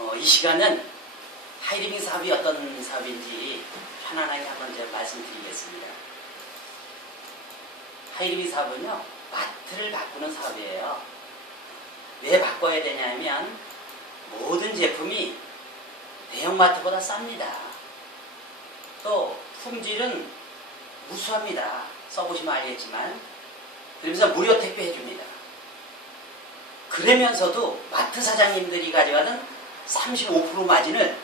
이 시간은 하이리빙 사업이 어떤 사업인지 편안하게 한번 제가 말씀드리겠습니다. 하이리빙 사업은요, 마트를 바꾸는 사업이에요. 왜 바꿔야 되냐면 모든 제품이 대형마트보다 쌉니다. 또 품질은 우수합니다. 써보시면 알겠지만. 그러면서 무료 택배 해줍니다. 그러면서도 마트 사장님들이 가져가는 35% 마진을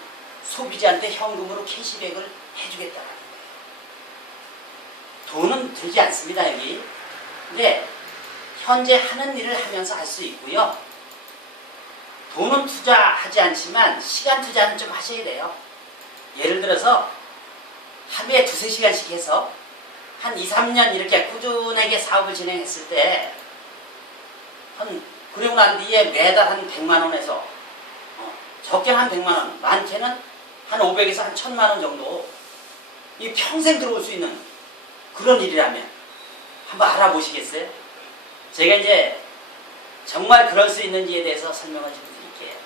소비자한테 현금으로 캐시백을 해주겠다는 거예요. 돈은 들지 않습니다, 여기. 근데 현재 하는 일을 하면서 할 수 있고요. 돈은 투자하지 않지만 시간 투자는 좀 하셔야 돼요. 예를 들어서 하루에 2~3시간씩 해서 한 2~3년 이렇게 꾸준하게 사업을 진행했을 때 그러고 난 뒤에 매달 한 100만원에서 적게는 한 100만원, 많게는 한 500에서 한 1000만원 정도 이 평생 들어올 수 있는 그런 일이라면 한번 알아보시겠어요? 제가 이제 정말 그럴 수 있는지에 대해서 설명을 좀 드릴게요.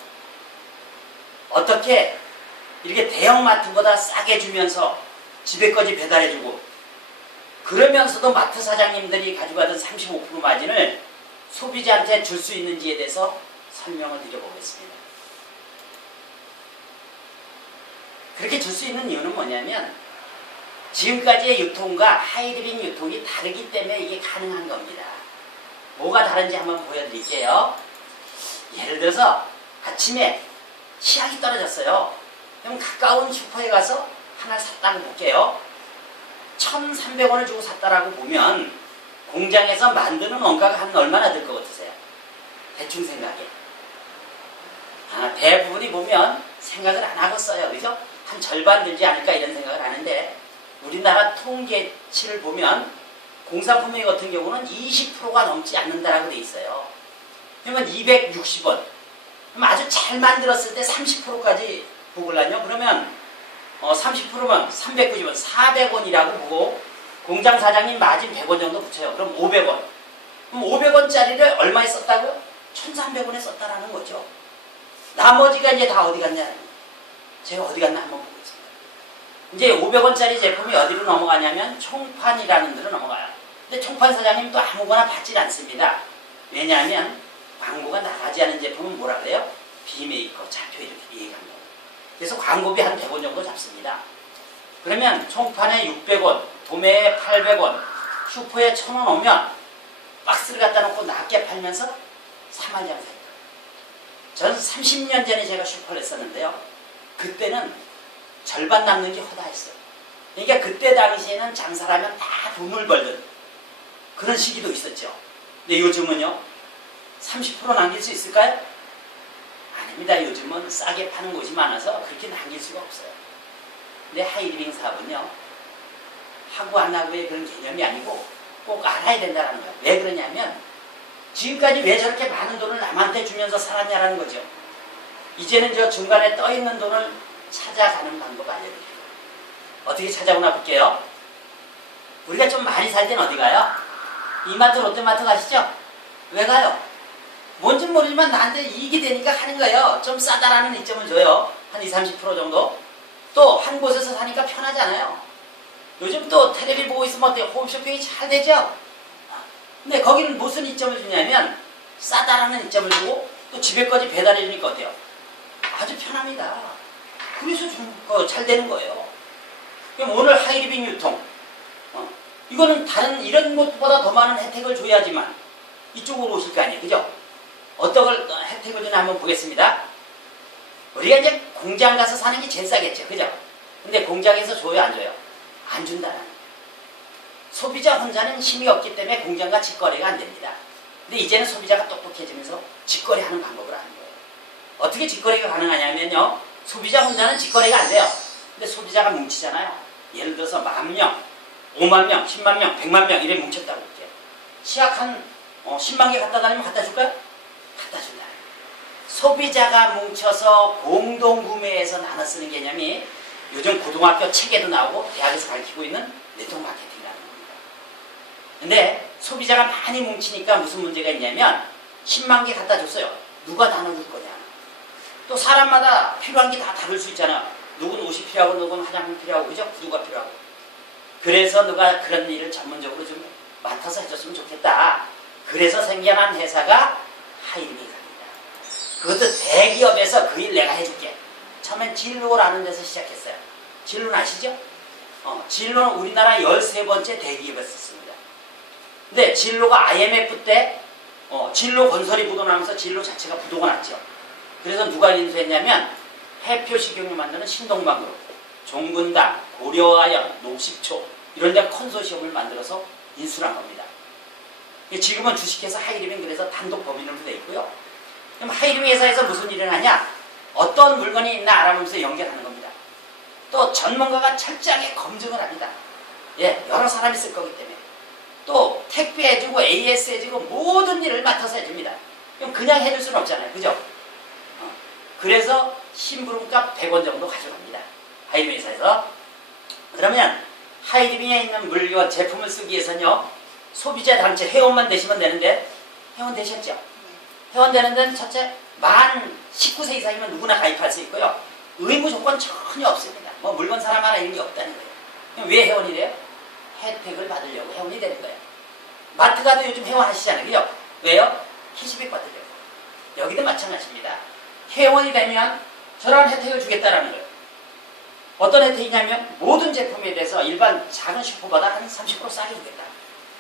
어떻게 이렇게 대형마트보다 싸게 주면서 집에까지 배달해주고 그러면서도 마트 사장님들이 가져가던 35% 마진을 소비자한테 줄 수 있는지에 대해서 설명을 드려보겠습니다. 그렇게 줄 수 있는 이유는 뭐냐면 지금까지의 유통과 하이리빙 유통이 다르기 때문에 이게 가능한 겁니다. 뭐가 다른지 한번 보여드릴게요. 예를 들어서 아침에 치약이 떨어졌어요. 그럼 가까운 슈퍼에 가서 하나 샀다고 볼게요. 1,300원을 주고 샀다라고 보면 공장에서 만드는 원가가 한 얼마나 들 것 같으세요? 대충 생각해. 대부분이 보면 생각을 안 하겠어요. 그죠? 한 절반 들지 않을까 이런 생각을 하는데 우리나라 통계치를 보면 공산품의 같은 경우는 20%가 넘지 않는다라고 돼 있어요. 그러면 260원. 그럼 아주 잘 만들었을 때 30%까지 보걸라요. 그러면 30%면 390원, 400원이라고 보고 공장 사장님 마진 100원 정도 붙여요. 그럼 500원. 그럼 500원짜리를 얼마에 썼다고요? 1,300원에 썼다라는 거죠. 나머지가 이제 다 어디 갔냐? 제가 어디 갔나 한번 보겠습니다. 이제 500원짜리 제품이 어디로 넘어가냐면 총판이라는 데로 넘어가요. 근데 총판 사장님 또 아무거나 받질 않습니다. 왜냐하면 광고가 나가지 않은 제품은 뭐라 그래요? 비메이커, 차표 이렇게 얘기한 거. 그래서 광고비 한 100원 정도 잡습니다. 그러면 총판에 600원, 도매에 800원, 슈퍼에 1,000원 오면 박스를 갖다 놓고 낮게 팔면서 3만 장 삽니다. 저는 30년 전에 제가 슈퍼를 했었는데요. 그때는 절반 남는 게 허다했어요. 그러니까 그때 당시에는 장사라면 다 돈을 벌던 그런 시기도 있었죠. 근데 요즘은요. 30% 남길 수 있을까요? 아닙니다. 요즘은 싸게 파는 곳이 많아서 그렇게 남길 수가 없어요. 근데 하이리빙 사업은요. 하고 안 하고의 그런 개념이 아니고 꼭 알아야 된다는 거예요. 왜 그러냐면 지금까지 왜 저렇게 많은 돈을 남한테 주면서 살았냐라는 거죠. 이제는 저 중간에 떠있는 돈을 찾아가는 방법 알려드릴게요. 어떻게 찾아오나 볼게요. 우리가 좀 많이 살 때는 어디 가요? 이마트, 롯데마트 가시죠? 왜 가요? 뭔지 모르지만 나한테 이익이 되니까 하는 거예요. 좀 싸다라는 이점을 줘요. 한 20~30% 정도. 또 한 곳에서 사니까 편하잖아요. 요즘 또 텔레비 보고 있으면 어때요? 홈쇼핑이 잘 되죠? 근데 거기는 무슨 이점을 주냐면 싸다라는 이점을 주고 또 집에까지 배달해 주니까 어때요? 아주 편합니다. 그래서 좀 잘 되는 거예요. 그럼 오늘 하이리빙 유통 이거는 다른 이런 것보다 더 많은 혜택을 줘야지만 이쪽으로 오실 거 아니에요. 그죠? 어떤 걸 혜택을 주나 한번 보겠습니다. 우리가 이제 공장 가서 사는 게 제일 싸겠죠. 그죠? 근데 공장에서 줘요, 안 줘요? 안 준다는. 소비자 혼자는 힘이 없기 때문에 공장과 직거래가 안 됩니다. 근데 이제는 소비자가 똑똑해지면서 직거래하는 방법을 하는 거예요. 어떻게 직거래가 가능하냐면요. 소비자 혼자는 직거래가 안 돼요. 근데 소비자가 뭉치잖아요. 예를 들어서 10,000명, 50,000명, 100,000명, 100만 명 이렇게 뭉쳤다고 볼게요. 치약 한 10만 개 갖다 다니면 갖다 줄까요? 갖다 준다. 소비자가 뭉쳐서 공동구매해서 나눠 쓰는 개념이 요즘 고등학교 책에도 나오고 대학에서 가르치고 있는 네트워크 마케팅이라는 겁니다. 근데 소비자가 많이 뭉치니까 무슨 문제가 있냐면 10만 개 갖다 줬어요. 누가 나눠줄 거냐? 또 사람마다 필요한 게 다 다를 수 있잖아. 누군 옷이 필요하고 누군 화장품 필요하고 그죠? 구두가 필요하고. 그래서 누가 그런 일을 전문적으로 좀 맡아서 해줬으면 좋겠다. 그래서 생겨난 회사가 하이림 회사입니다. 그것도 대기업에서 그 일 내가 해줄게. 처음엔 진로라는 데서 시작했어요. 진로는 아시죠? 진로는 우리나라 13번째 대기업이었습니다. 근데 진로가 IMF 때 진로 건설이 부도나면서 진로 자체가 부도가 났죠. 그래서 누가 인수했냐면 해표식용유 만드는 신동방그룹, 종근당, 고려아연, 녹식초 이런 데 컨소시엄을 만들어서 인수를 한 겁니다. 지금은 주식회사 하이림은 그래서 단독 법인으로 되어 있고요. 그럼 하이림 회사에서 무슨 일을 하냐? 어떤 물건이 있나 알아보면서 연결하는 겁니다. 또 전문가가 철저하게 검증을 합니다. 예, 여러 사람이 쓸 거기 때문에. 또 택배해주고 AS 해주고 모든 일을 맡아서 해줍니다. 그냥 해줄 수는 없잖아요. 그죠? 그래서 심부름값 100원 정도 가져갑니다. 하이림 회사에서. 그러면 하이림에 있는 물건, 제품을 쓰기 위해서는요. 소비자 단체 회원만 되시면 되는데 회원 되셨죠? 회원 되는 데는 첫째 만 19세 이상이면 누구나 가입할 수 있고요. 의무 조건 전혀 없습니다. 뭐 물건 사람 하나 이런 게 없다는 거예요. 그럼 왜 회원이 돼요? 혜택을 받으려고 회원이 되는 거예요. 마트 가도 요즘 회원 하시잖아요. 그죠? 왜요? 캐시백 받으려고. 여기도 마찬가지입니다. 회원이 되면 저런 혜택을 주겠다라는 거예요. 어떤 혜택이냐면 모든 제품에 대해서 일반 작은 슈퍼보다 한 30% 싸게 주겠다.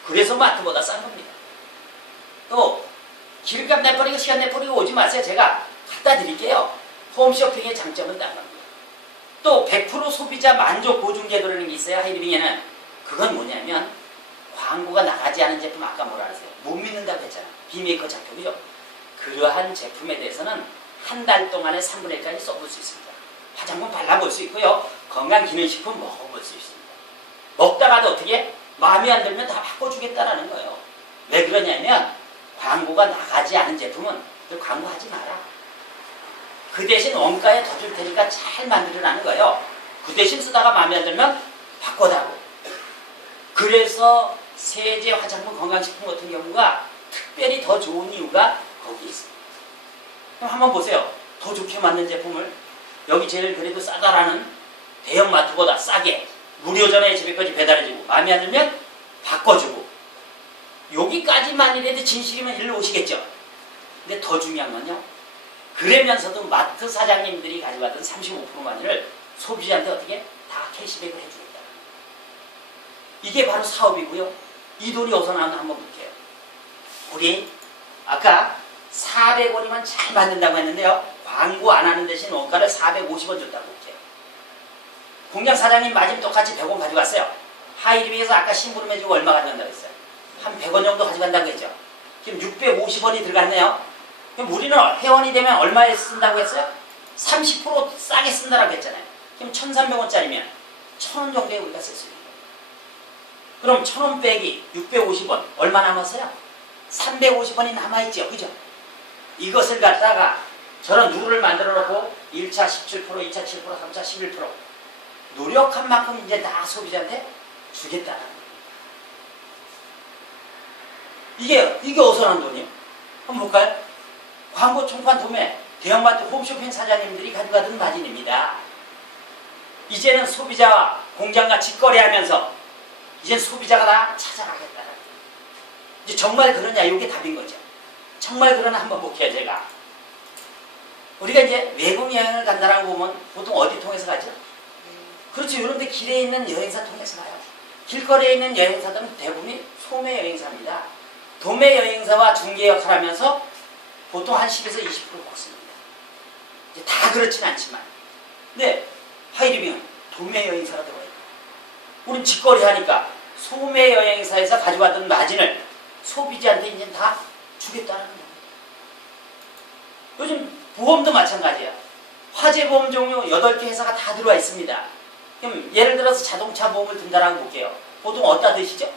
그래서 마트보다 싼 겁니다. 또 길값 내버리고 시간 내버리고 오지 마세요. 제가 갖다 드릴게요. 홈쇼핑의 장점은 딴 겁니다. 또 100% 소비자 만족 보증 제도라는 게 있어요. 하이리빙에는. 그건 뭐냐면 광고가 나가지 않은 제품 아까 뭐라 하세요? 못 믿는다고 했잖아. 비메이커 작품. 그죠? 그러한 제품에 대해서는 한 달 동안에 3분의 1까지 써볼 수 있습니다. 화장품 발라볼 수 있고요. 건강기능식품 먹어볼 수 있습니다. 먹다가도 어떻게? 마음에 안 들면 다 바꿔주겠다라는 거예요. 왜 그러냐면 광고가 나가지 않은 제품은 광고하지 마라. 그 대신 원가에 더 줄 테니까 잘 만들어라는 거예요. 그 대신 쓰다가 마음에 안 들면 바꿔달라고. 그래서 세제, 화장품, 건강식품 같은 경우가 특별히 더 좋은 이유가 거기에 있습니다. 그럼 한번 보세요. 더 좋게 만든 제품을 여기 제일 그래도 싸다라는 대형마트보다 싸게 무료 전에 집에까지 배달해주고 마음에 안 들면 바꿔주고 여기까지만이라도 진실이면 일로 오시겠죠. 근데 더 중요한 건요. 그러면서도 마트 사장님들이 가져갔던 35%만을 소비자한테 어떻게 다 캐시백을 해주겠다. 이게 바로 사업이고요. 이 돈이 어디서 나왔나 한번 볼게요. 우리 아까 400원이면 잘 만든다고 했는데요. 광고 안 하는 대신 원가를 450원 줬다고 볼게요. 공장 사장님 마침 똑같이 100원 가져갔어요. 하이리빙에서 아까 심부름 해주고 얼마 가져간다고 했어요? 한 100원 정도 가져간다고 했죠. 지금 650원이 들어갔네요. 그럼 우리는 회원이 되면 얼마에 쓴다고 했어요? 30% 싸게 쓴다고 했잖아요. 그럼 1,300원짜리면 1,000원 정도에 우리가 쓸 수 있는 거예요. 그럼 1,000원 빼기 650원 얼마 남았어요? 350원이 남아있죠. 그죠? 이것을 갖다가 저런 룰을 만들어 놓고 1차 17%, 2차 7%, 3차 11% 노력한 만큼 이제 다 소비자한테 주겠다는 거예요. 이게 어디서 난 돈이에요? 한번 볼까요? 광고 총판 도매 대형마트 홈쇼핑 사장님들이 가져가던 마진입니다. 이제는 소비자와 공장과 직거래하면서 이제 소비자가 다 찾아가겠다. 이제 정말 그러냐? 이게 답인 거죠. 정말 그러나 한번 볼게요. 제가 우리가 이제 외국 여행을 간다라고 보면 보통 어디 통해서 가죠? 그렇죠. 이런데 길에 있는 여행사 통해서 가요. 길거리에 있는 여행사들은 대부분이 소매 여행사입니다. 도매 여행사와 중개 역할을 하면서 보통 한 10에서 20% 먹습니다. 이제 다 그렇진 않지만. 근데 하이리빙은 도매 여행사가 들어가 있고 우린 직거래 하니까 소매 여행사에서 가져왔던 마진을 소비자한테 이제 다 주겠다는 거예요. 요즘 보험도 마찬가지야. 화재보험 종류 8개 회사가 다 들어와 있습니다. 그럼 예를 들어서 자동차 보험을 든다라고 볼게요. 보통 어디다 드시죠?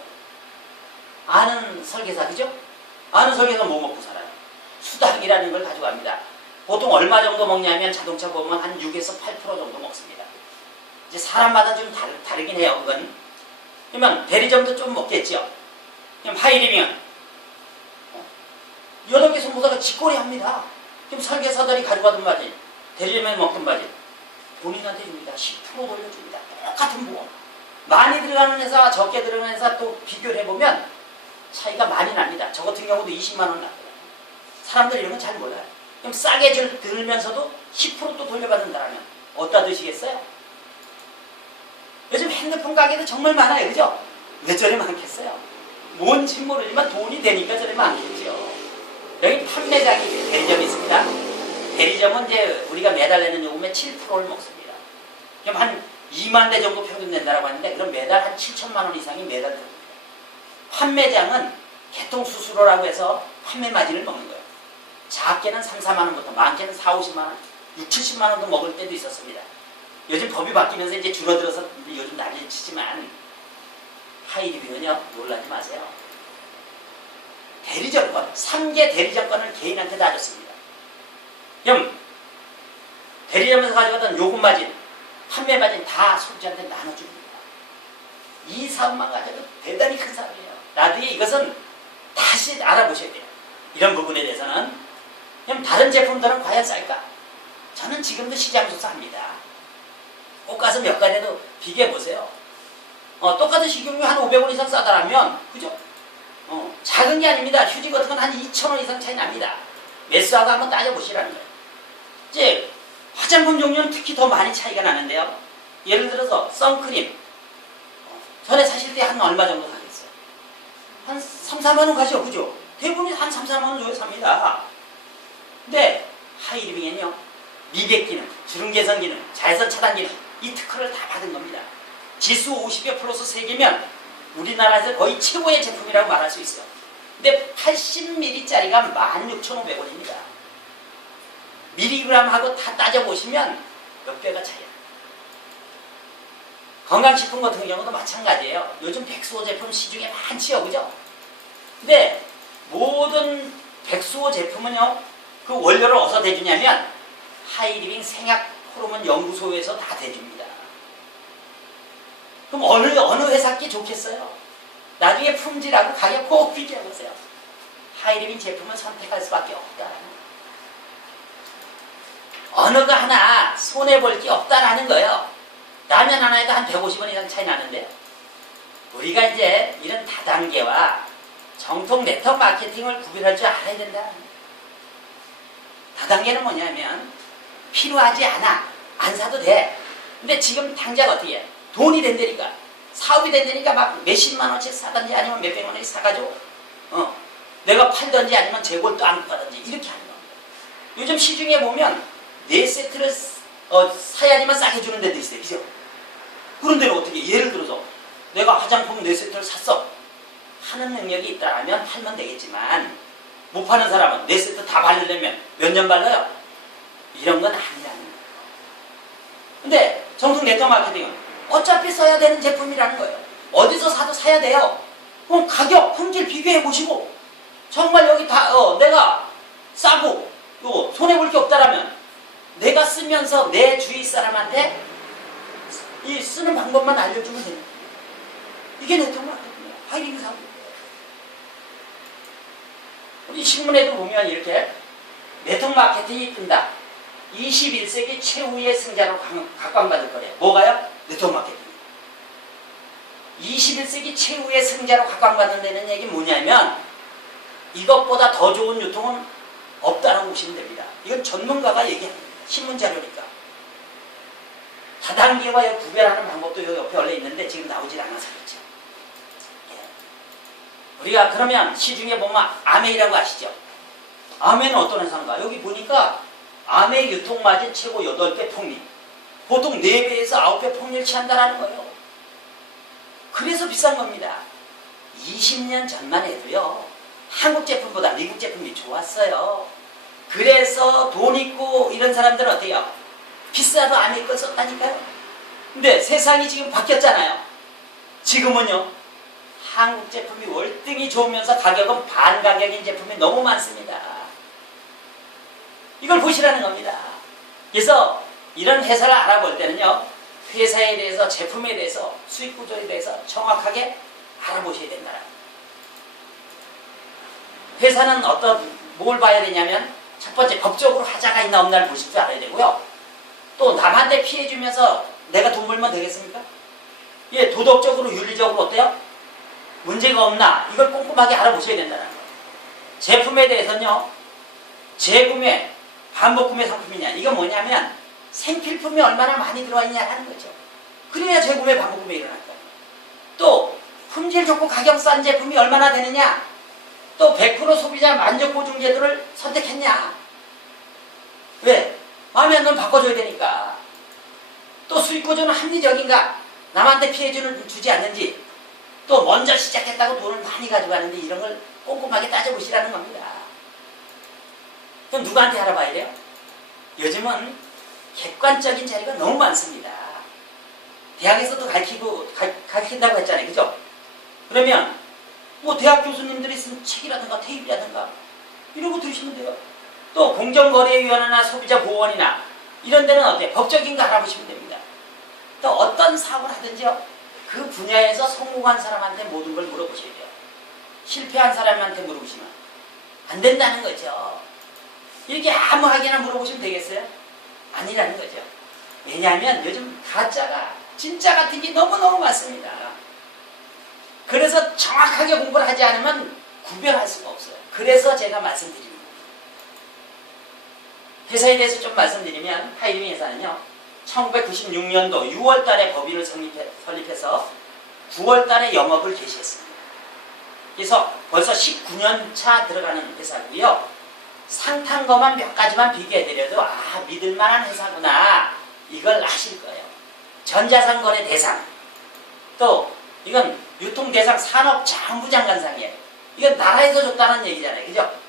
아는 설계사, 그죠? 아는 설계사 뭐 먹고 살아요? 수당이라는 걸 가져갑니다. 보통 얼마 정도 먹냐면 자동차 보험은 한 6에서 8% 정도 먹습니다. 이제 사람마다 좀 다르긴 해요, 그건. 그러면 대리점도 좀 먹겠죠? 그럼 하이리빙은 8개 손보다가 직거래 합니다. 그럼 설계사들이 가져가던 마진 대리점에 먹던 바지 본인한테 줍니다. 10% 돌려줍니다. 똑같은 보험. 많이 들어가는 회사, 적게 들어가는 회사 또 비교를 해보면 차이가 많이 납니다. 저 같은 경우도 20만 원 났더라고요. 사람들 이런 건 잘 몰라요. 그럼 싸게 들으면서도 10%또 돌려받는다면 어디다 드시겠어요? 요즘 핸드폰 가게도 정말 많아요. 그죠? 왜 저리 많겠어요? 뭔지 모르지만 돈이 되니까 저리 많겠죠. 여기 판매장이 대리점이 있습니다. 대리점은 이제 우리가 매달 내는 요금의 7%를 먹습니다. 그럼 한 2만 대 정도 평균 낸다라고 하는데 그럼 매달 한 7천만 원 이상이 매달 들어옵니다. 판매장은 개통수수료라고 해서 판매 마진을 먹는 거예요. 작게는 3, 4만 원부터 많게는 4, 50만 원, 6, 70만 원도 먹을 때도 있었습니다. 요즘 법이 바뀌면서 이제 줄어들어서 요즘 난리 치지만 하이리뷰는요, 놀라지 마세요. 대리점권, 3개 대리점권을 개인한테 다 줬습니다. 그럼 대리점에서 가져가던 요금 마진, 판매 마진 다 소비자한테 나눠줍니다. 이 사업만 가져도 대단히 큰 사업이에요. 나중에 이것은 다시 알아보셔야 돼요. 이런 부분에 대해서는. 그럼 다른 제품들은 과연 쌀까? 저는 지금도 시장 조사합니다. 꼭 가서 몇 가지도 비교해보세요. 똑같은 식용유 한 500원 이상 싸다라면, 그죠? 작은 게 아닙니다. 휴지 같은 건 한 2,000원 이상 차이 납니다. 매수하고 한번 따져보시라는 거예요. 이제 화장품 종류는 특히 더 많이 차이가 나는데요. 예를 들어서 선크림. 전에 사실 때 한 얼마 정도 가겠어요? 한 3, 4만 원 가죠. 그죠? 대부분이 한 3, 4만 원 정도 삽니다. 근데 하이리빙엔요. 미백 기능, 주름 개선 기능, 자외선 차단 기능 이 특허를 다 받은 겁니다. 지수 50여 플러스 3개면 우리나라에서 거의 최고의 제품이라고 말할 수 있어요. 근데 80ml짜리가 16,500원입니다. 미리그램하고 다 따져보시면 몇 배가 차이야. 건강식품 같은 경우도 마찬가지예요. 요즘 백수호 제품 시중에 많지요. 그죠? 근데 모든 백수호 제품은요. 그 원료를 어디서 대주냐면 하이리빙 생약 호르몬 연구소에서 다 대줍니다. 그럼 어느 회사 게 좋겠어요? 나중에 품질하고 가격 꼭 비교해보세요. 하이리빙 제품은 선택할 수밖에 없다라는 거예요. 어느 거 하나 손해볼 게 없다라는 거예요. 라면 하나에도 한 150원 이상 차이 나는데 우리가 이제 이런 다단계와 정통 네트워크 마케팅을 구별할 줄 알아야 된다는 거예요. 다단계는 뭐냐면 필요하지 않아. 안 사도 돼. 근데 지금 당장 어떻게 해? 돈이 된다니까. 사업이 된다니까 막 몇십만 원씩 사든지 아니면 몇백만 원씩 사가지고 내가 팔든지 아니면 재고를 또 안 받든지 이렇게 하는 겁니다. 요즘 시중에 보면 4세트를 사야지만 싸게 주는 데도 있어요. 그죠? 그런 데는 어떻게 예를 들어서 내가 화장품 4세트를 샀어. 하는 능력이 있다면 팔면 되겠지만 못 파는 사람은 4세트 다 바르려면 몇 년 발라요? 이런 건 아니라는 거예요. 근데 정통 네트워크 마케팅은 어차피 써야 되는 제품이라는 거예요. 어디서 사도 사야 돼요. 그럼 가격, 품질 비교해보시고 정말 여기 다 내가 싸고 손해볼 게 없다라면 내가 쓰면서 내 주위 사람한테 이 쓰는 방법만 알려주면 됩니다. 이게 네트워크 마케팅이에요. 하이리빙 사업이에요. 우리 신문에도 보면 이렇게 네트워크 마케팅이 뜬다. 21세기 최후의 승자로 각광받을 거래요. 뭐가요? 네트워크 마케팅. 21세기 최후의 승자로 각광받는 데는 얘기는 뭐냐면 이것보다 더 좋은 유통은 없다라고 보시면 됩니다. 이건 전문가가 얘기합니다. 신문 자료니까. 다단계와 구별하는 방법도 여기 옆에 원래 있는데 지금 나오질 않아서 그렇죠. 우리가 그러면 시중에 보면 아메이라고 아시죠? 아메이는 어떤 회사인가? 여기 보니까 아메이 유통마진 최고 8배 폭리. 보통 4배에서 9배 폭리를 취한다는 거예요. 그래서 비싼 겁니다. 20년 전만 해도요. 한국 제품보다 미국 제품이 좋았어요. 그래서 돈 있고 이런 사람들은 어때요? 비싸도 아메이 걸 썼다니까요. 근데 세상이 지금 바뀌었잖아요. 지금은요. 한국 제품이 월등히 좋으면서 가격은 반 가격인 제품이 너무 많습니다. 이걸 보시라는 겁니다. 그래서 이런 회사를 알아볼 때는요. 회사에 대해서, 제품에 대해서, 수익 구조에 대해서 정확하게 알아보셔야 된다. 회사는 뭘 봐야 되냐면 첫 번째 법적으로 하자가 있나 없나를 보실 줄 알아야 되고요. 또 남한테 피해 주면서 내가 돈 벌면 되겠습니까? 예, 도덕적으로 윤리적으로 어때요? 문제가 없나? 이걸 꼼꼼하게 알아보셔야 된다는 거예요. 제품에 대해서는요, 재구매, 반복구매 상품이냐, 이건 뭐냐면 생필품이 얼마나 많이 들어와 있냐 하는 거죠. 그래야 재구매, 반복구매 일어날 거예요. 또 품질 좋고 가격 싼 제품이 얼마나 되느냐, 또 100% 소비자 만족 보증 제도를 선택했냐. 왜? 마음에 안 들면 바꿔줘야 되니까. 또 수익 구조는 합리적인가? 남한테 피해 주지 않는지. 또 먼저 시작했다고 돈을 많이 가져가는데 이런 걸 꼼꼼하게 따져보시라는 겁니다. 그럼 누구한테 알아봐야 돼요? 요즘은 객관적인 자리가 너무 많습니다. 대학에서도 가르친다고 했잖아요. 그죠? 그러면 뭐 대학 교수님들이 쓴 책이라든가 테이프라든가 이런 거 들으시면 돼요. 또 공정거래위원회나 소비자보호원이나 이런 데는 어때요? 법적인 거 알아보시면 됩니다. 또 어떤 사업을 하든지요, 그 분야에서 성공한 사람한테 모든 걸 물어보셔야 돼요. 실패한 사람한테 물어보시면 안 된다는 거죠. 이렇게 아무하게나 물어보시면 되겠어요? 아니라는 거죠. 왜냐하면 요즘 가짜가 진짜 같은 게 너무너무 많습니다. 그래서 정확하게 공부를 하지 않으면 구별할 수가 없어요. 그래서 제가 말씀드리는 겁니다. 회사에 대해서 좀 말씀드리면, 하이리빙 회사는요, 1996년도 6월 달에 법인을 설립해서 9월 달에 영업을 개시했습니다. 그래서 벌써 19년 차 들어가는 회사고요. 상탄거만 몇 가지만 비교해드려도 믿을만한 회사구나, 이걸 아실 거예요. 전자상거래 대상, 또 이건 유통대상 산업자원부장관상이에요. 이건 나라에서 줬다는 얘기잖아요. 그죠?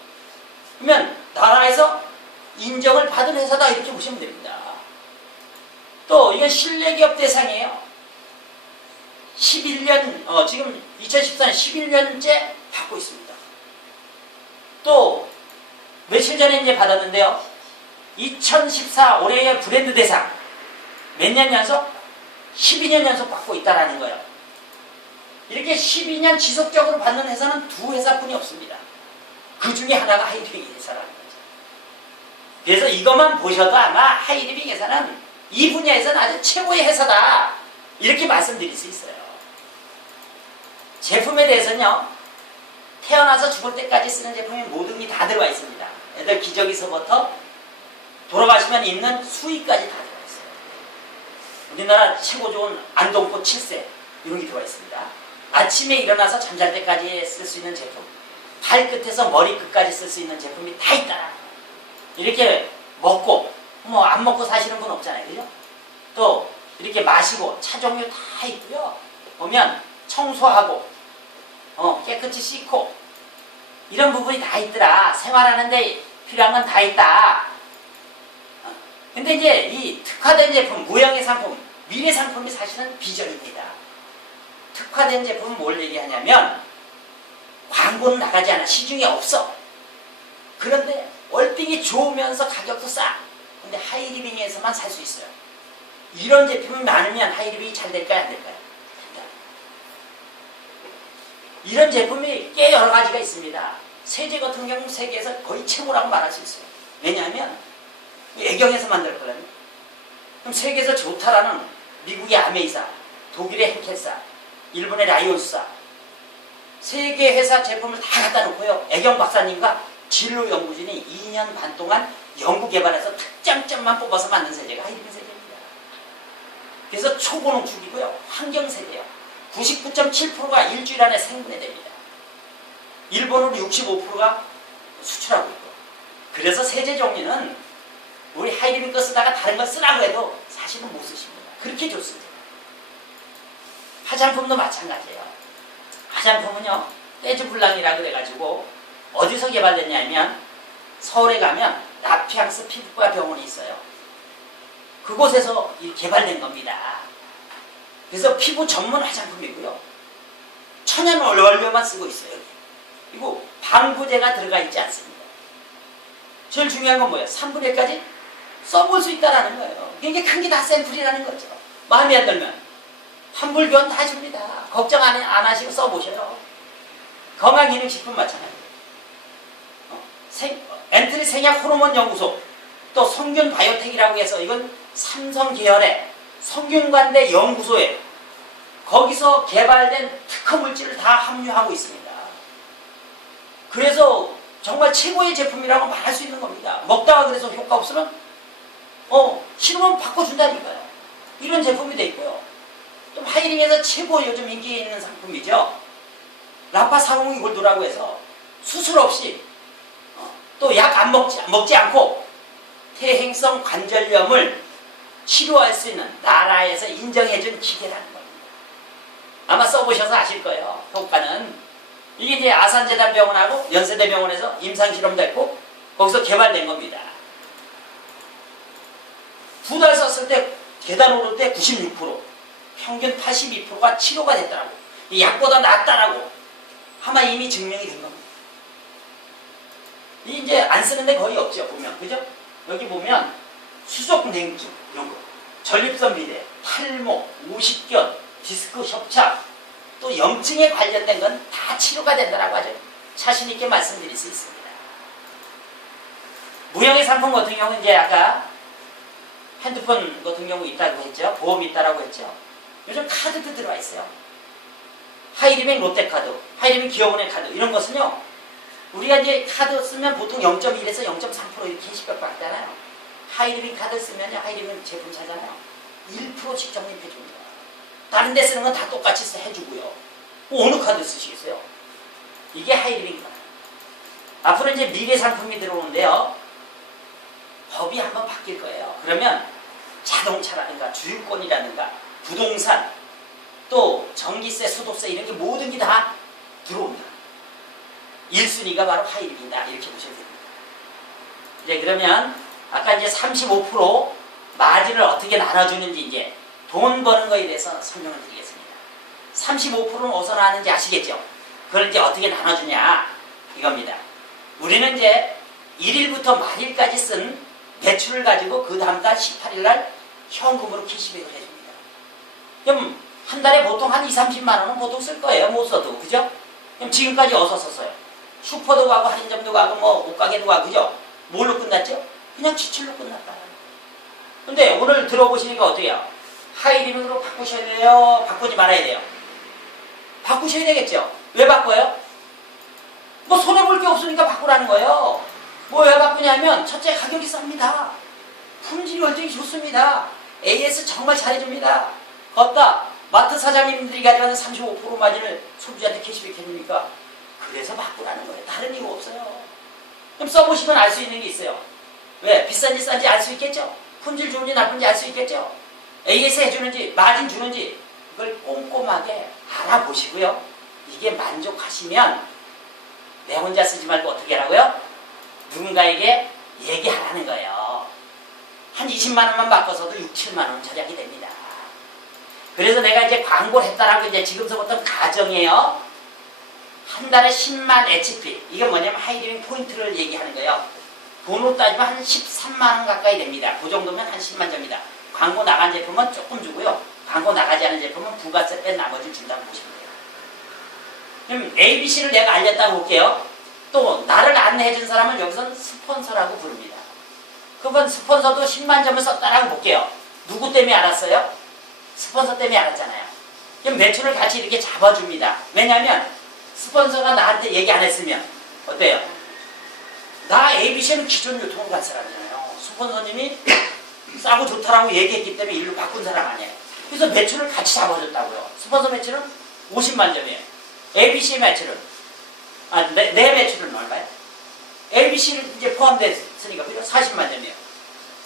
그러면 나라에서 인정을 받은 회사다, 이렇게 보시면 됩니다. 또 이건 신뢰기업 대상이에요. 11년, 지금 2014년 11년째 받고 있습니다. 또 며칠 전에 이제 받았는데요, 2014 올해의 브랜드 대상 몇 년 연속? 12년 연속 받고 있다라는 거예요. 이렇게 12년 지속적으로 받는 회사는 두 회사뿐이 없습니다. 그 중에 하나가 하이리빙 회사라는 거죠. 그래서 이것만 보셔도 아마 하이리빙 회사는 이 분야에서는 아주 최고의 회사다, 이렇게 말씀드릴 수 있어요. 제품에 대해서는요, 태어나서 죽을 때까지 쓰는 제품이 모든 게 다 들어가 있습니다. 애들 기저귀서부터 돌아가시면 입는 수의까지 다 들어가 있어요. 우리나라 최고 좋은 안동꽃 7세 이런 게 들어가 있습니다. 아침에 일어나서 잠잘 때까지 쓸 수 있는 제품, 발끝에서 머리끝까지 쓸 수 있는 제품이 다 있다. 이렇게 먹고 뭐 안 먹고 사시는 분 없잖아요. 그죠? 또 이렇게 마시고 차 종류 다 있고요. 보면 청소하고 깨끗이 씻고 이런 부분이 다 있더라. 생활하는데 필요한 건 다 있다. 근데 이제 이 특화된 제품, 무형의 상품, 미래 상품이 사실은 비전입니다. 특화된 제품은 뭘 얘기하냐면 광고는 나가지 않아. 시중에 없어. 그런데 월등히 좋으면서 가격도 싸. 근데 하이리빙에서만 살 수 있어요. 이런 제품이 많으면 하이리빙이 잘 될까요? 안 될까요? 된다. 이런 제품이 꽤 여러 가지가 있습니다. 세제 같은 경우 세계에서 거의 최고라고 말할 수 있어요. 왜냐하면 애경에서 만들었거든요. 그럼 세계에서 좋다라는 미국의 아메이사, 독일의 헨켈사, 일본의 라이온스사, 세계 회사 제품을 다 갖다 놓고요, 애경 박사님과 진로 연구진이 2년 반 동안 연구 개발해서 특장점만 뽑아서 만든 세제가 하이리빙 세제입니다. 그래서 초고농축이고요, 환경 세제요. 99.7%가 일주일 안에 생분해됩니다. 일본으로 65%가 수출하고 있고. 그래서 세제 종류는 우리 하이리빙 거 쓰다가 다른 거 쓰라고 해도 사실은 못 쓰십니다. 그렇게 좋습니다. 화장품도 마찬가지예요. 화장품은요, 떼주블랑이라고 그래가지고 어디서 개발됐냐면 서울에 가면 라피앙스 피부과 병원이 있어요. 그곳에서 개발된 겁니다. 그래서 피부 전문 화장품이고요, 천연 원료만 쓰고 있어요. 그리고 방부제가 들어가 있지 않습니다. 제일 중요한 건 뭐예요? 3분의 1까지 써볼 수 있다는 거예요. 이게 큰 게 다 샘플이라는 거죠. 마음에 안 들면 환불 교환 다 줍니다. 걱정 안 하시고 써보셔요. 건강기능식품 마찬가지예요. 엔트리 생약 호르몬 연구소, 또 성균 바이오텍이라고 해서 이건 삼성 계열의 성균관대 연구소에 거기서 개발된 특허 물질을 다 함유하고 있습니다. 그래서 정말 최고의 제품이라고 말할 수 있는 겁니다. 먹다가 그래서 효과 없으면 싫으면 바꿔준다니까요. 이런 제품이 돼 있고요. 또 하이링에서 최고 요즘 인기 있는 상품이죠. 라파 사공이 골드라고 해서 수술 없이 또 약 안 먹지 않고 퇴행성 관절염을 치료할 수 있는 나라에서 인정해준 기계라는 겁니다. 아마 써보셔서 아실 거예요. 효과는. 이게 이제 아산재단병원하고 연세대병원에서 임상실험됐고 거기서 개발된 겁니다. 2달 썼을 때 계단 오를 때 96%, 평균 82%가 치료가 됐더라고. 이 약보다 낫다라고 아마 이미 증명이 된 겁니다. 이 이제 안 쓰는데 거의 없죠. 보면 그죠? 여기 보면 수족냉증, 요거, 전립선 비대, 탈모, 오십견, 디스크 협착, 또 염증에 관련된 건 다 치료가 된다라고 아주 자신 있게 말씀드릴 수 있습니다. 무형의 상품 같은 경우는 이제 아까 핸드폰 같은 경우 있다고 했죠. 보험이 있다라고 했죠. 요즘 카드도 들어와 있어요. 하이리뱅 롯데카드, 하이리뱅 기업은행 카드 이런 것은요. 우리가 이제 카드 쓰면 보통 0.1에서 0.3% 이렇게 캐시백 받잖아요. 하이리뱅 카드 쓰면요. 하이리뱅 제품 사잖아요. 1%씩 적립해 줍니다. 다른 데 쓰는 건 다 똑같이 해주고요. 어느 카드 쓰시겠어요? 이게 하이리뱅 카드. 앞으로 이제 미래 상품이 들어오는데요. 법이 한번 바뀔 거예요. 그러면 자동차라든가 주유권이라든가 부동산 또 전기세, 소득세 이런 게 모든 게 다 들어옵니다. 1순위가 바로 하이리뱅이다. 이렇게 보셔야 됩니다. 이제 그러면 아까 이제 35% 마진을 어떻게 나눠주는지 이제 돈 버는 거에 대해서 설명을 드리겠습니다. 35%는 어디서 나왔는지 아시겠죠? 그걸 이제 어떻게 나눠주냐 이겁니다. 우리는 이제 1일부터 만일까지 쓴 매출을 가지고 그 다음 달 18일 날 현금으로 캐시백을 해줍니다. 그럼 한 달에 보통 한 2, 30만 원은 보통 쓸 거예요. 못 써도. 그죠? 그럼 지금까지 어디서 썼어요? 슈퍼도 가고 할인점도 가고 뭐 옷가게도 가고 그죠? 뭘로 끝났죠? 그냥 지출로 끝났다. 근데 오늘 들어보시니까 어때요? 하이리뱅으로 바꾸셔야 돼요? 바꾸지 말아야 돼요? 바꾸셔야 되겠죠? 왜 바꿔요? 뭐 손해볼 게 없으니까 바꾸라는 거예요. 뭐 왜 바꾸냐면 첫째 가격이 쌉니다. 품질이 월등히 좋습니다. AS 정말 잘해줍니다. 걷다 마트 사장님들이 가져가는 35% 마진을 소비자한테 캐시백 해주니까 그래서 바꾸라는 거예요. 다른 이유 없어요. 그럼 써보시면 알 수 있는 게 있어요. 왜? 비싼지 싼지 알 수 있겠죠? 품질 좋은지 나쁜지 알 수 있겠죠? AS 해주는지 마진 주는지 그걸 꼼꼼하게 알아보시고요. 이게 만족하시면 내 혼자 쓰지 말고 어떻게 하라고요? 누군가에게 얘기하라는 거예요. 한 20만 원만 바꿔서도 6, 7만 원 절약이 됩니다. 그래서 내가 이제 광고를 했다라고 이제 지금서부터 가정해요. 한 달에 10만 HP. 이게 뭐냐면 하이리뱅 포인트를 얘기하는 거예요. 돈으로 따지면 한 13만 원 가까이 됩니다. 그 정도면 한 10만 점입니다. 광고 나간 제품은 조금 주고요. 광고 나가지 않은 제품은 부가세 뺀 나머지를 준다고 보시면 돼요. 그럼 ABC를 내가 알렸다고 볼게요. 또 나를 안내해준 사람을 여기서는 스폰서라고 부릅니다. 그분 스폰서도 10만 점을 썼다라고 볼게요. 누구 때문에 알았어요? 스폰서 때문에 알았잖아요. 그럼 매출을 같이 이렇게 잡아줍니다. 왜냐하면 스폰서가 나한테 얘기 안 했으면 어때요? 나 ABC는 기존 유통을 간 사람이잖아요. 스폰서님이 싸고 좋다라고 얘기했기 때문에 일로 바꾼 사람 아니에요. 그래서 매출을 같이 잡아줬다고요. 스폰서 매출은 50만 점이에요. ABC 매출은 내 매출은 얼마예요? ABC를 이제 포함됐으니까 40만 점이에요.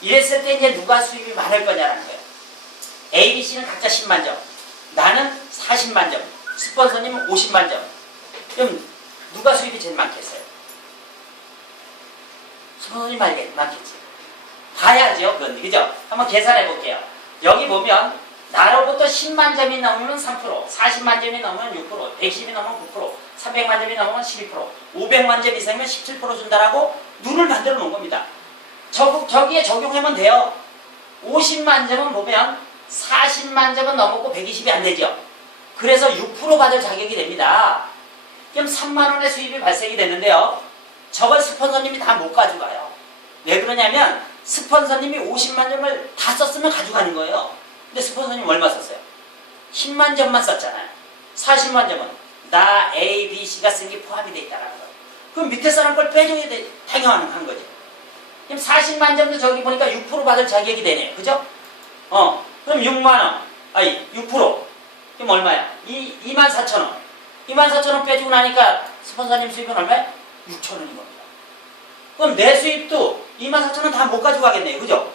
이랬을 때 이제 누가 수입이 많을 거냐라는 거예요. ABC는 각자 10만 점, 나는 40만 점, 스폰서님은 50만 점. 그럼 누가 수입이 제일 많겠어요? 스폰서님 많겠지. 봐야죠, 그건. 그죠? 한번 계산해 볼게요. 여기 보면 나로부터 10만 점이 넘으면 3%, 40만 점이 넘으면 6%, 110이 넘으면 9%, 300만 점이 넘으면 12%, 500만 점 이상이면 17% 준다라고 룰을 만들어 놓은 겁니다. 저기에 적용하면 돼요. 50만 점은 보면 40만 점은 넘었고 120이 안 되죠. 그래서 6% 받을 자격이 됩니다. 그럼 3만 원의 수입이 발생이 됐는데요. 저걸 스폰서님이 다 못 가져가요. 왜 그러냐면 스폰서님이 50만 점을 다 썼으면 가져가는 거예요. 근데 스폰서님 얼마 썼어요? 10만 점만 썼잖아요. 40만 점은 나 A, B, C가 쓴 게 포함이 돼 있다는 거예요. 그럼 밑에 사람 걸 빼줘야 돼. 당연한 한 거죠. 그럼 40만 점도 저기 보니까 6% 받을 자격이 되네요. 그죠? 그럼 6만원. 아니, 6%. 그럼 얼마야? 24,000원. 24,000원 빼주고 나니까 스폰서님 수입은 얼마야? 6,000원인 겁니다. 그럼 내 수입도 24,000원 다 못 가져가겠네요. 그죠?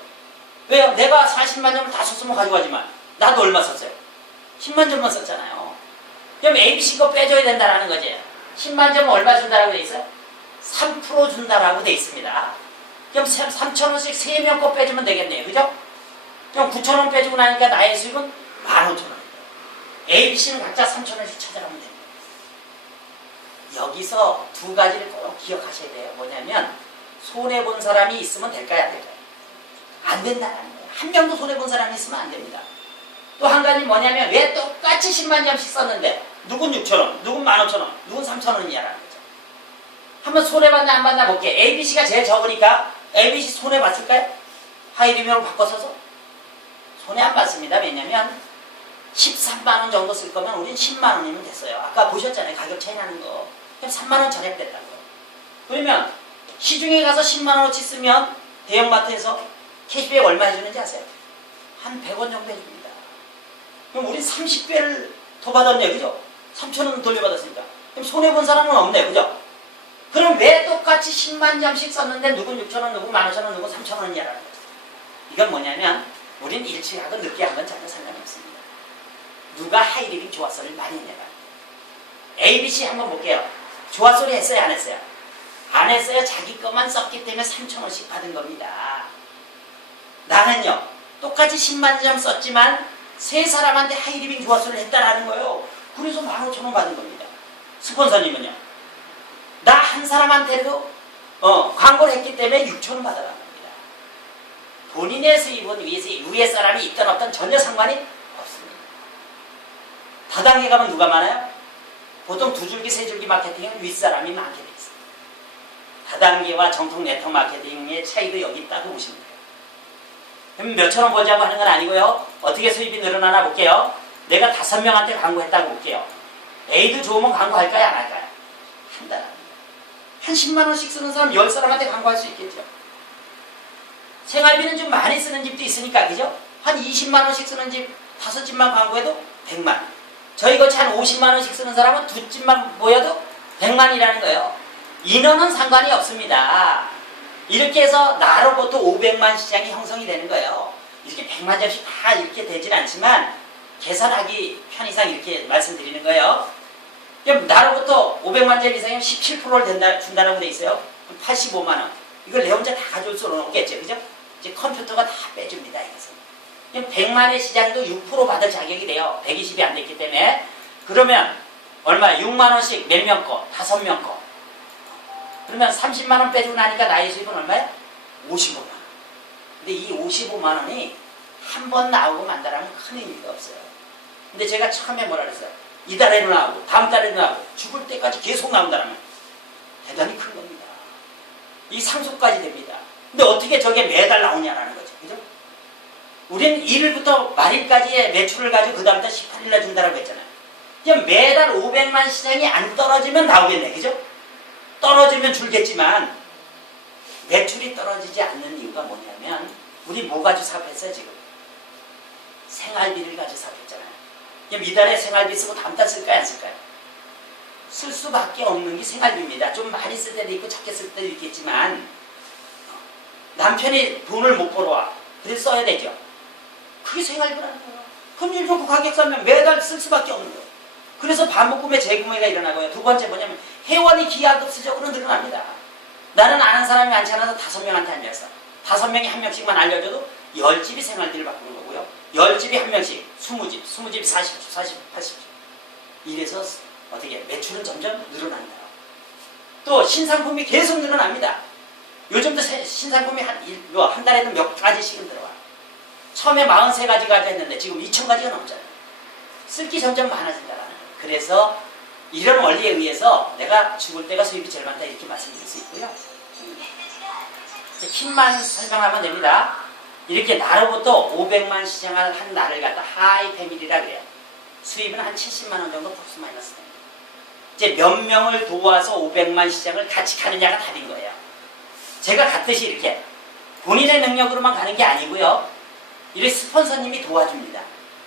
왜요? 내가 40만 점을 다 썼으면 가져가지만 나도 얼마 썼어요? 10만 점만 썼잖아요. 그럼 ABC 거 빼줘야 된다는 거지. 10만 점은 얼마 준다라고 돼 있어요? 3% 준다라고 돼 있습니다. 그럼 3,000원씩 3명 거 빼주면 되겠네요. 그죠? 그럼 9,000원 빼주고 나니까 나의 수입은 15,000원. ABC는 각자 3,000원씩 찾아가면 됩니다. 여기서 두 가지를 꼭 기억하셔야 돼요. 뭐냐면 손해본 사람이 있으면 될까요? 안 될까요? 안 된다는 거예요. 한 명도 손해본 사람이 있으면 안 됩니다. 또 한 가지 뭐냐면 왜 똑같이 10만 점씩 썼는데 누군 6,000원, 누군 15,000원, 누군 3,000원이냐라는 거죠. 한번 손해봤나 안 봤나 볼게요. ABC가 제일 적으니까 ABC 손해봤을까요? 하이리명으로 바꿔서서 손해 안 봤습니다. 왜냐면 13만원 정도 쓸 거면 우린 10만원이면 됐어요. 아까 보셨잖아요. 가격 차이 나는 거. 그럼 3만원 절약됐다는 거. 그러면 시중에 가서 10만원어치 쓰면 대형마트에서 캐시백 얼마 해주는지 아세요? 한 100원 정도 해줍니다. 그럼 우린 30배를 더 받았네요. 그죠? 3,000원 돌려받았으니까. 그럼 손해본 사람은 없네. 그죠? 그럼 왜 똑같이 10만 점씩 썼는데 누군 6,000원, 누군 15,000원, 누군 3,000원이냐라는 거죠. 이건 뭐냐면 우린 일찍 하건 늦게 한 건 전혀 상관이 없습니다. 누가 하이리빙 조화소리를 많이 내가. ABC 한번 볼게요. 조화소리 했어요? 안 했어요? 안 했어요. 자기 것만 썼기 때문에 3,000원씩 받은 겁니다. 나는요. 똑같이 10만 점 썼지만 세 사람한테 하이리빙 조화소리를 했다라는 거예요. 그래서 15,000원 받은 겁니다. 스폰서님은요. 나 한 사람한테도 광고를 했기 때문에 6,000원 받아간 겁니다. 본인의 수입은 위에 사람이 있든 없든 전혀 상관이 없습니다. 다단계 가면 누가 많아요? 보통 2줄기, 3줄기 마케팅은 윗사람이 많게 돼 있습니다. 다단계와 정통 네트워크 마케팅의 차이도 여기 있다고 보시면 돼요. 그럼 몇천 원 벌자고 하는 건 아니고요. 어떻게 수입이 늘어나나 볼게요. 내가 5명한테 광고했다고 볼게요. A도 좋으면 광고할까요? 안 할까요? 한다. 한 10만 원씩 쓰는 사람 10사람한테 광고할 수 있겠죠. 생활비는 좀 많이 쓰는 집도 있으니까 그죠? 한 20만 원씩 쓰는 집 5집만 광고해도 100만. 저희 같이 한 50만 원씩 쓰는 사람은 2집만 모여도 100만이라는 거예요. 인원은 상관이 없습니다. 이렇게 해서 나로부터 500만 시장이 형성이 되는 거예요. 이렇게 100만 점씩 다 이렇게 되진 않지만 계산하기 편의상 이렇게 말씀드리는 거예요. 그럼 나로부터 500만 점 이상이면 17%를 준다라고 돼 있어요. 그럼 85만 원. 이걸 내 혼자 다 가져올 수는 없겠죠. 그죠? 이제 컴퓨터가 다 빼줍니다. 이것은. 그럼 100만의 시장도 6% 받을 자격이 돼요. 120이 안 됐기 때문에. 그러면 얼마? 6만 원씩 몇 명 거? 5명 거. 그러면 30만 원 빼주고 나니까 나의 수입은 얼마야? 55만 원. 근데 이 55만 원이 한 번 나오고 만다라면 큰 의미가 없어요. 근데 제가 처음에 뭐라 그랬어요? 이달에도 나오고 다음 달에도 나오고 죽을 때까지 계속 나온다면 대단히 큰 겁니다. 이 상속까지 됩니다. 근데 어떻게 저게 매달 나오냐라는 거죠. 그죠? 우리는 1일부터 말일까지의 매출을 가지고 그 다음부터 18일날 준다라고 했잖아요. 그냥 매달 500만 시장이 안 떨어지면 나오겠네. 그죠? 떨어지면 줄겠지만 매출이 떨어지지 않는 이유가 뭐냐면 우리 뭐 가지고 사업했어요 지금? 생활비를 가지고 사업했잖아요. 그럼 이달에 생활비 쓰고 다음 달 쓸까요? 안 쓸까요? 쓸 수밖에 없는 게 생활비입니다. 좀 많이 쓸 때도 있고 적게 쓸 때도 있겠지만 남편이 돈을 못 벌어와. 그래서 써야 되죠. 그게 생활비라는 거예요. 금일 좋고 가격 싸면 매달 쓸 수밖에 없는 거예요. 그래서 반복구매 재구매가 일어나고요. 두 번째 뭐냐면 회원이 기하급수적으로 늘어납니다. 나는 아는 사람이 많지 않아서 5명한테 알렸어. 5명이 한 명씩만 알려줘도 10집이 생활비를 바꾸는 거고요. 10집이 한 명씩 20집, 20집 40집, 40집, 80집. 이래서 어떻게 매출은 점점 늘어난다. 또 신상품이 계속 늘어납니다. 요즘도 신상품이 한 달에도 몇 가지씩은 들어와. 처음에 43가지가 했는데 지금 2000가지가 넘잖아요. 쓸 게 점점 많아진다는 거예요. 그래서 이런 원리에 의해서 내가 죽을 때가 수입이 제일 많다 이렇게 말씀드릴 수 있고요. 힘만 설명하면 됩니다. 이렇게 나로부터 500만 시장을 한 나를 갖다 하이 패밀리라 그래요. 수입은 한 70만 원 정도 플러스 마이너스 됩니다. 이제 몇 명을 도와서 500만 시장을 같이 가느냐가 답인 거예요. 제가 갔듯이 이렇게 본인의 능력으로만 가는 게 아니고요. 이렇게 스폰서님이 도와줍니다.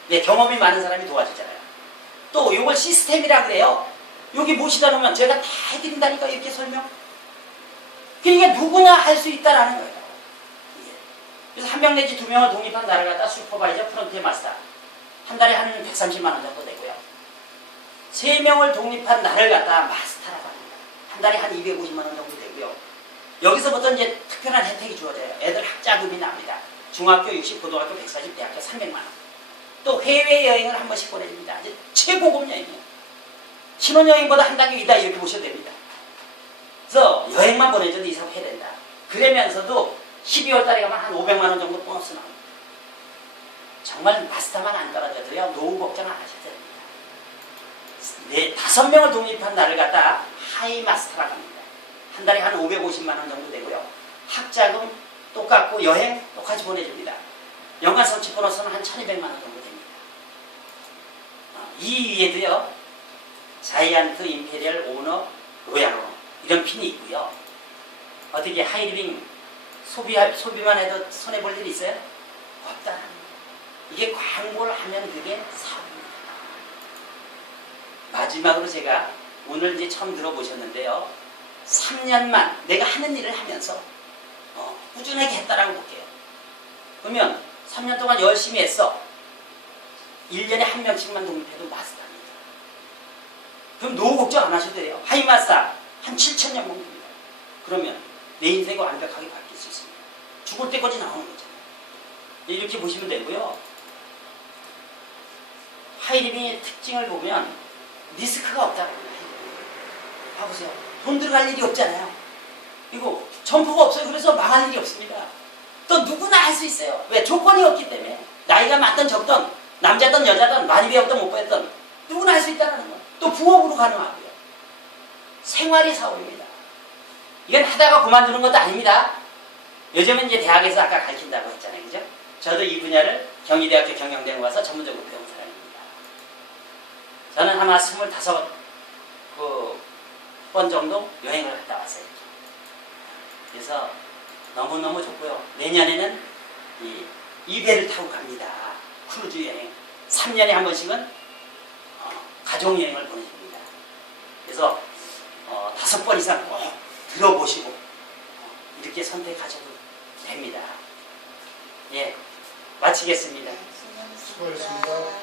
네, 경험이 많은 사람이 도와주잖아요. 또 이걸 시스템이라 그래요. 여기 모시다 놓으면 제가 다 해드린다니까 이렇게 설명. 그러니까 누구나 할 수 있다라는 거예요. 그래서 한 명 내지 두 명을 독립한 나를 갖다 슈퍼바이저 프론트에 마스터 한 달에 한 130만 원 정도 되고요. 세 명을 독립한 나를 갖다 마스터라고 합니다. 한 달에 한 250만 원 정도 되고요. 여기서부터 이제 특별한 혜택이 주어져요. 애들 학자금이 납니다. 중학교 60, 고등학교 140, 대학교 300만 원. 또 해외여행을 한 번씩 보내줍니다. 이제 최고급 여행이에요. 신혼여행보다 한 단계 위다 이렇게 보셔도 됩니다. 그래서 여행만 보내줘도 이상 해야 된다. 그러면서도 12월 달에 가면 한 500만 원 정도 보너스 나옵니다. 정말 마스터만 안 떨어져도요. 노후 걱정 안 하셔도 됩니다. 네, 5명을 독립한 나를 갖다 하이 마스터라고 합니다. 한 달에 한 550만 원 정도 되고요. 학자금 똑같고 여행 똑같이 보내줍니다. 연간 성취 보너스는 한 1200만 원 정도 됩니다. 이 위에도요. 자이언트 임페리얼 오너 로얄 오너 이런 핀이 있고요. 어떻게 하이리빙 소비만 해도 손해볼 일이 있어요? 없다. 이게 광고를 하면 그게 사업입니다. 마지막으로 제가 오늘 이제 처음 들어보셨는데요. 3년만 내가 하는 일을 하면서 꾸준하게 했다라고 볼게요. 그러면 3년 동안 열심히 했어. 1년에 한 명씩만 독립해도 마스터입니다. 그럼 노후 걱정 안 하셔도 돼요. 하이마스터 한 7,000년 먹습니다. 그러면 내 인생이 완벽하게 바뀔 수 있습니다. 죽을 때까지 나오는 거죠. 이렇게 보시면 되고요. 하이리빙의 특징을 보면 리스크가 없다고 합니다. 봐보세요. 돈 들어갈 일이 없잖아요. 그리고 점포가 없어요. 그래서 망할 일이 없습니다. 또 누구나 할 수 있어요. 왜? 조건이 없기 때문에. 나이가 많든 적든 남자든 여자든 많이 배웠든 못 배웠든 누구나 할 수 있다는 거. 또 부업으로 가능하고요. 생활이 사업입니다. 이건 하다가 그만두는 것도 아닙니다. 요즘은 이제 대학에서 아까 가르친다고 했잖아요. 그죠? 저도 이 분야를 경희대학교 경영대에 와서 전문적으로 배운 사람입니다. 저는 아마 25번 정도 여행을 갔다 왔어요. 그래서 너무너무 좋고요. 내년에는 이 배를 타고 갑니다. 크루즈 여행. 3년에 한 번씩은 가족여행을 보내줍니다. 그래서 5번 이상 꼭 들어보시고 이렇게 선택하셔도 됩니다. 예, 마치겠습니다. 수고하셨습니다.